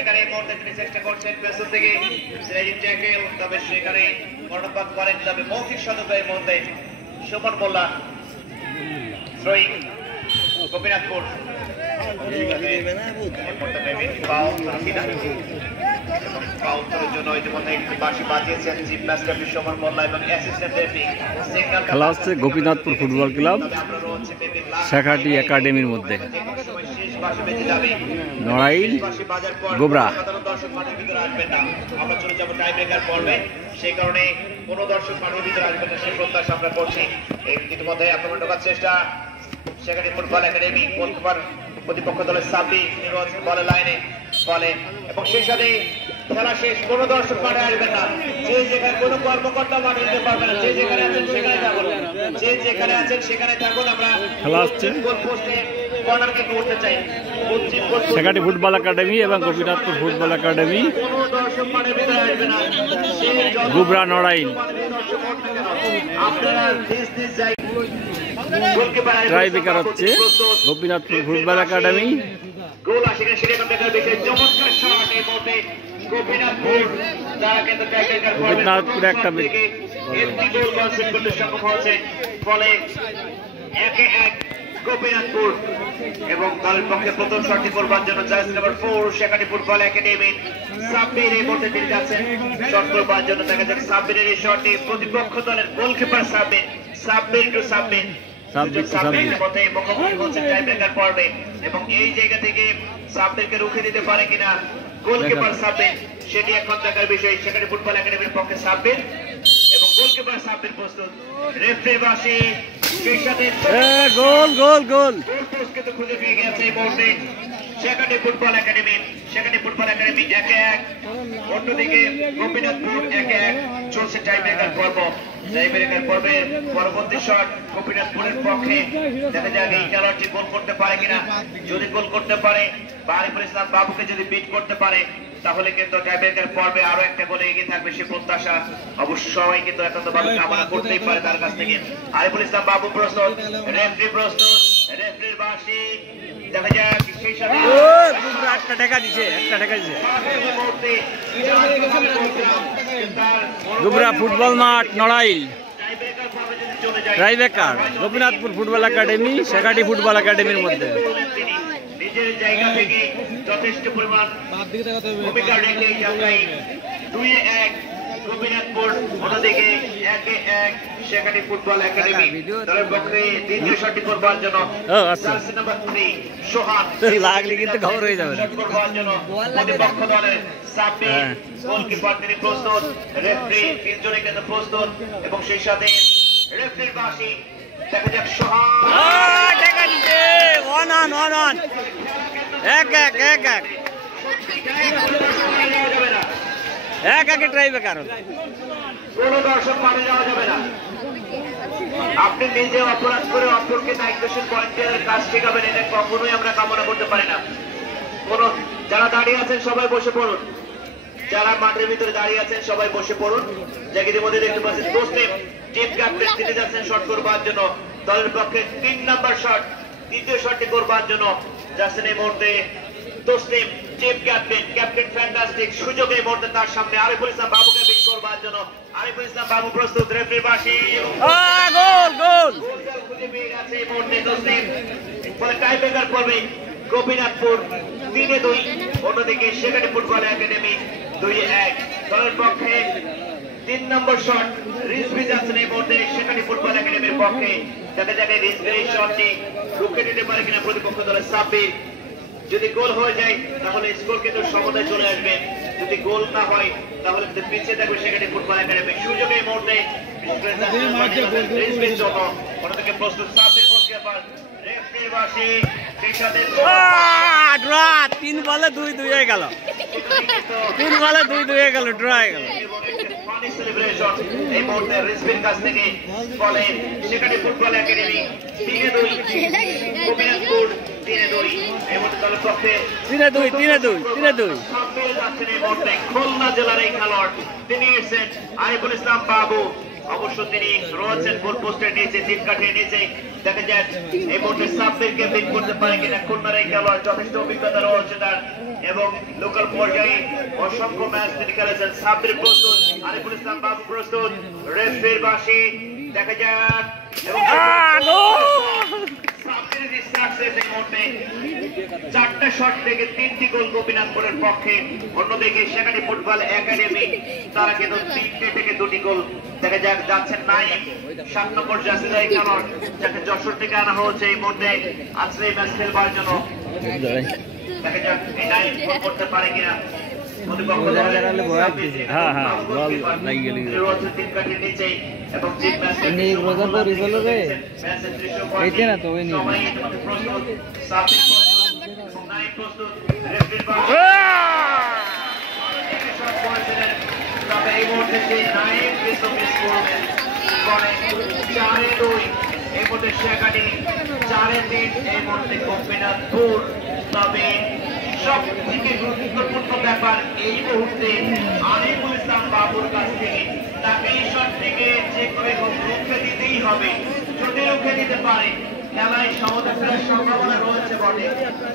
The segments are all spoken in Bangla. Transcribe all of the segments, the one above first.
টাইব্রেকার এই মুহূর্তে তিনি চেষ্টা করছেন পেছন থেকে স্লাইডিং ট্যাকেল, তবে সেখানে কর্ণপাত করেন, তবে মৌখিক সতর্ক এই মুহূর্তে সুমন মোল্লা থ্রোয়িং গোপীনাথপুর খেলা হচ্ছে গোপীনাথপুর ফুটবল ক্লাব শেখাটি একাডেমির মধ্যে। নড়াইল গোবরা দর্শক মাঠের ভিতরে আসবেন না, আমরা চলে যাবো টাইব্রেকার পর্বে, সেই কারণে কোনো দর্শক মাঠের ভিতরে আসবেন না সেই প্রত্যাশা আমরা করছি। ইতিমধ্যে আক্রমণ ঢোকার চেষ্টা সেখানে ফুটবল একাডেমি গোলকিপার প্রতিপক্ষ দলের সাব্বির বলে লাইনে বলে, এবং সেই সাথে খেলা শেষ, কোনো দর্শক মাঠে আসবেন না, যে যেখানে কোনো কর্মকর্তা মাঠে যেতে পারবে না, যে যেখানে আছেন সেখানে থাকুন, যে যেখানে আছেন সেখানে থাকুন। আমরা খেলা হচ্ছে গোল পোস্টে কর্নার কিক করতে চাই। শেখাটি ফুটবল একাডেমি এবং গোপীনাথপুর ফুটবল একাডেমি কোনো দর্শক মাঠের ভিতরে আসবে না, গোবরা নড়াইল আপনারা নিজ নিজ টাইব্রেকার হচ্ছে গোপীনাথপুর ফুটবল একাডেমি। গোল আসে সেখানে দেখার বিষয়, চমৎকার শট এই মুহূর্তে গোপীনাথপুর, যারা কিন্তু টাইব্রেকার গোপীনাথপুর একটা একটি গোল কনসিড করতে সক্ষম হয়েছে, ফলে 1-1 গোপীনাথপুর। এবং দলের পক্ষে প্রথম শটটি করবার জন্য jersey number 4 শেখাটি football academy Sabbir এই মুহূর্তে তিনি যাচ্ছেন শট করবার জন্য। দেখা যাক সাব্বিরের এই শটটি প্রতিপক্ষ দলের গোলকিপার সাব্বির পথে মুখোমুখি হচ্ছে টাইব্রেকার পর্বে, এবং এই জায়গা থেকে সাব্বিরকে রুখে দিতে পারে কিনা গোলকিপার সাব্বির, সেটি এখন দেখার বিষয়। সেখানে ফুটবল একাডেমির পক্ষে সাব্বির এবং গোলকিপার সাব্বির প্রস্তুত। রেফারির বাঁশি সেই সাথে গোল গোল গোল কিন্তু খুঁজে পেয়ে গেছে এই মুহূর্তে সেখানে ফুটবল একাডেমি 1-1, অন্যদিকে গোপীনাথপুর 1-1 চলছে টাইব্রেকার পর্ব। টাইব্রেকার পর্বের পরবর্তী শট গোপীনাথপুরের পক্ষে, দেখা যাক এই খেলোয়াড়টি গোল করতে পারে কিনা। যদি গোল করতে পারে বা আরিফুল ইসলাম বাবুকে যদি বিট করতে পারে, তাহলে কিন্তু টাইব্রেকার পর্বে আরো একটা গোলে এগিয়ে থাকবে সে প্রত্যাশা অবশ্যই কিন্তু একান্তভাবে কামনা করতেই পারে তার কাছ থেকে। আরিফুল ইসলাম বাবু প্রস্তুত, রেফারি প্রস্তুত, রেফারির বাঁশি, দেখা যাক সেই সাথে একটা টাকা দিছে গোবরা ফুটবল মাঠ Narail tiebreaker Gopinathpur football academy শেখাটি ফুটবল একাডেমির মধ্যে। নিজের জায়গা থেকে যথেষ্ট পরিমাণ ভূমিকা রেখে 2-1 গোপীনাথপুর, অন্যদিকে 1-1 শেখাটি ফুটবল একাডেমি দলের পক্ষে দ্বিতীয় শটটি করবার জন্য জার্সি নাম্বার 3 সোহান লাগলে কিন্তু খবর হয়ে যাবে করবার জন্য প্রতিপক্ষ দলের সাব্বির গোলকিপার তিনি প্রস্তুত, রেফারি তিনজনে কিন্তু প্রস্তুত, এবং সেই সাথে রেফারির বাঁশি। দেখা যাক সোহান টাকা দিছে 1-1 1-1 টাইব্রেকার। কোন দর্শক মাঠে যাওয়া যাবে না, আপনি নিজে অপরাধ করে অপরকে দায়িত্বশীল পয়েন্টের কাজ শেখাবেন, এটা কখনোই আমরা কামনা করতে পারি না। কোন যারা দাঁড়িয়ে আছেন সবাই বসে পড়ুন, যারা মাঠের ভিতরে দাঁড়িয়ে আছেন সবাই বসে পড়ুন। জায়গাটির মধ্যে দেখতে পাচ্ছেন তোসলিম টিম ক্যাপ্টেন, তিনি যাচ্ছেন শট করবার জন্য দলের পক্ষে 3 নাম্বার শট, দ্বিতীয় শটটি করবার জন্য যাচ্ছেন এই মুহূর্তে তোসলিম টিম ক্যাপ্টেন ফ্যান্টাস্টিক। সুযোগ এই মুহূর্তে তার সামনে আরিফুল ইসলাম বাবুকে বিট করবার জন্য। আরিফুল ইসলাম বাবু প্রস্তুত, রেফারির বাঁশি, গোল খুঁজে পেয়ে গেছে এই মুহূর্তে তোসলিম। ফলে টাইব্রেকার পর্বে গোপীনাথপুর 3-2, অন্যদিকে শেখাটি ফুটবল একাডেমি 2-1 দলের পক্ষে 3 নম্বর শট রিজভি যাচ্ছেন এই মুহূর্তে শেখাটি ফুটবল একাডেমির পক্ষে। দেখা যাক এই রিজভির এই শটটি রুখে দিতে পারে কিনা প্রতিপক্ষ দলের সাব্বির। যদি গোল হয়ে যায় তাহলে স্কোর কিন্তু সমতায় চলে আসবে, যদি গোল না হয় তাহলে কিন্তু পিছিয়ে থাকবে শেখাটি ফুটবল একাডেমি। সুযোগ এই মুহূর্তে রিজভির জন্য, অন্যদিকে প্রস্তুত সাব্বির গোলকিপার, রেফারির বাঁশি সেই সাথে 3 বলে 2-2 হয়ে গেল, 3 বলে 2-2 হয়ে গেল, ড্র হয়ে গেল। সেলিব্রেশন এই মুহূর্তে রিজভির কাছ থেকে, ফলে শেখাটি ফুটবল একাডেমি 3-2 গোপীনাথপুর 3-2 এই মুহূর্তে দলের পক্ষে 3-2 সাব্বির যাচ্ছেন এই মুহূর্তে খুলনা জেলার এই খেলোয়াড়, তিনি এসেছেন আরিফুল ইসলাম বাবু অবশ্য তিনি রয়েছেন গোল পোস্টের নিচে, জিপ কাঠিয়ে নিচে। দেখা যায় এই মুহূর্তে সাব্বিরকে বিট করতে পারে কিনা খুলনার এই খেলোয়াড়, যথেষ্ট অভিজ্ঞতা রয়েছে তার এবং লোকাল পর্যায়ে অসংখ্য ম্যাচ তিনি খেলেছেন। সাব্বির প্রস্তুত, আরিফুল ইসলাম বাবু প্রস্তুত, রেফারির বাঁশি দেখা যাক এবং চারটা শট থেকে 3টি গোল গোপীনাথপুরের পক্ষে। অন্যদিকে সেখানে ফুটবল একাডেমি তারা কিন্তু 3টে থেকে 2টি গোল। দেখা যাক যাচ্ছেন নাইম 7 নম্বর জাসিদাই খেলোয়াড়, যাকে যশোর থেকে আনা হয়েছে এই মুহূর্তে আজকে এই ম্যাচ খেলবার জন্য। দেখা যাক এই নাইম গোল করতে পারে কিনা। তবে সব থেকে গুরুত্বপূর্ণ ব্যাপার এই মুহূর্তে আরিফুল ইসলাম বাবুর কাছ থেকে তাকে এই শট থেকে যে করে রুখে দিতেই হবে। যদি রুখে দিতে পারে খেলায় সমতা ফেরার সম্ভাবনা রয়েছে বটে,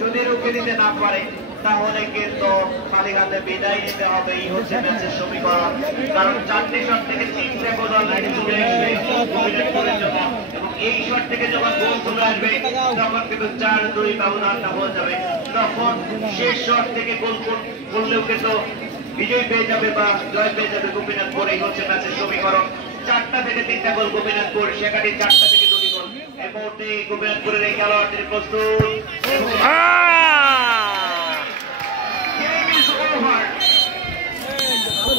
যদি রুখে দিতে না পারে তাহলে কিন্তু খালি হাতে বিদায় নিতে হবে। এই হচ্ছে ম্যাচের সমীকরণ, কারণ 4টে শট থেকে 3টে গোল অলরেডি চলে আসবে অভিনন্দনের জন্য এবং এই শট থেকে যখন গোল চলে আসবে তখন কিন্তু 4-2 ব্যবধানটা হয়ে যাবে। তখন শেষ শট থেকে গোল করলেও কিন্তু বিজয় পেয়ে যাবে বা জয় পেয়ে যাবে গোপীনাথপুর। এই হচ্ছে ম্যাচের সমীকরণ। 4টা থেকে 3টা গোল গোপীনাথপুর, সেখানে 4টা থেকে 2টি গোল। এই মুহূর্তে গোপীনাথপুরের এই খেলোয়াড়দের প্রস্তুত। Game is over.